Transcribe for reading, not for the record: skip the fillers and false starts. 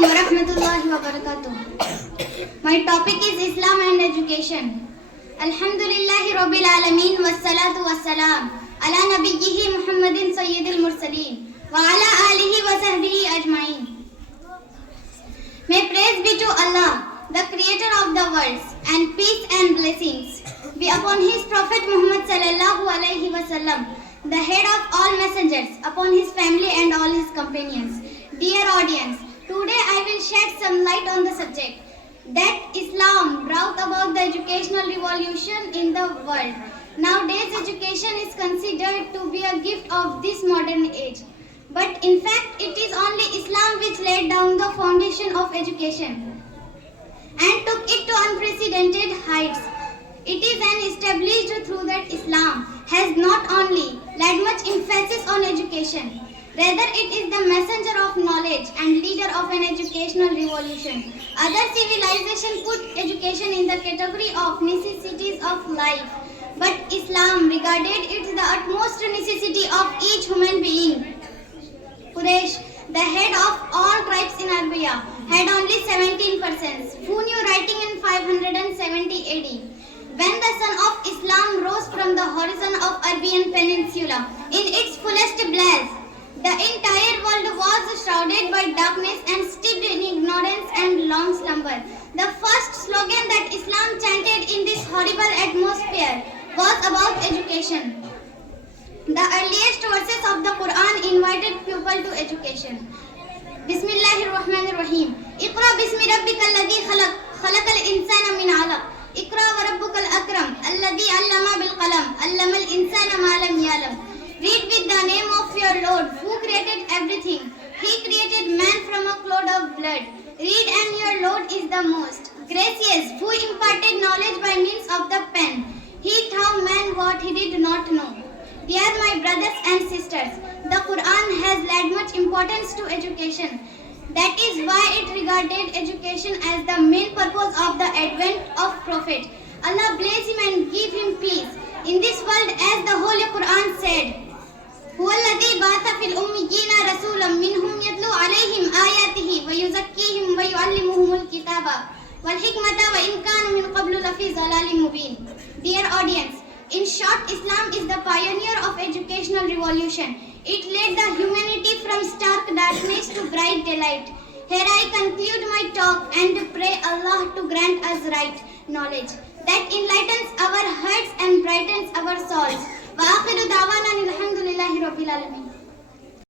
alaikum wa rahmatullahi wa barakatuh. My topic is Islam and education. Alhamdulillahi Rabbil Alameen wassalatu wassalam ala nabiyyihi Muhammadin Sayyidil Mursaleen wa ala alihi wa sahbihi ajma'in. May praise be to Allah, the creator of the worlds, and peace and blessings be upon his Prophet Muhammad sallallahu alaihi wasallam, the head of all messengers, upon his family and all his companions. Dear audience, today I will shed some light on the subject that Islam brought about the educational revolution in the world. Nowadays, education is considered to be a gift of this modern age. But in fact, it is only Islam which laid down the foundation of education and took it to unprecedented heights. It is an established truth that Islam has not only laid much emphasis on education, rather it is the messenger of knowledge and leader of an educational revolution. Other civilizations put education in the category of necessities of life, but Islam regarded it the utmost necessity of each human being. Quraysh, the head of all tribes in Arabia, had only 17 persons who knew writing in 570 AD. When the sun of Islam rose from the horizon of Arabian Peninsula in its fullest blaze, the entire world was shrouded by darkness and steeped in ignorance and long slumber. The first slogan that Islam chanted in this horrible atmosphere was about education. The earliest verses of the Quran invited people to education. Bismillahirrahmanirrahim. Iqra bismi rabbikal ladhi khalaq, khalaqal insana min 'alaq. Iqra wa rabbukal akram, alladhi 'allama bil qalam, 'allamal insana ma lam ya'lam. Read with the name of your Lord, who created everything. He created man from a cloud of blood. Read, and your Lord is the most gracious, who imparted knowledge by means of the pen. He taught man what he did not know. Dear my brothers and sisters, the Quran has laid much importance to education. That is why it regarded education as the main purpose of the advent of Prophet. Allah bless him and give him peace in this world, as the Holy Quran said, هو الذي بعث في الأميين رسولا منهم يتلو عليهم آياته ويزكيهم ويعلمهم الكتاب والحكمة وإن كانوا من قبل لفي ضلال مبين. Dear audience, in short, Islam is the pioneer of educational revolution. It led the humanity from stark darkness to bright daylight. Here I conclude my talk and pray Allah to grant us right knowledge that enlightens our hearts and brightens our souls. Wa akhiru da'wana alhamdulillahi rabbil alamin.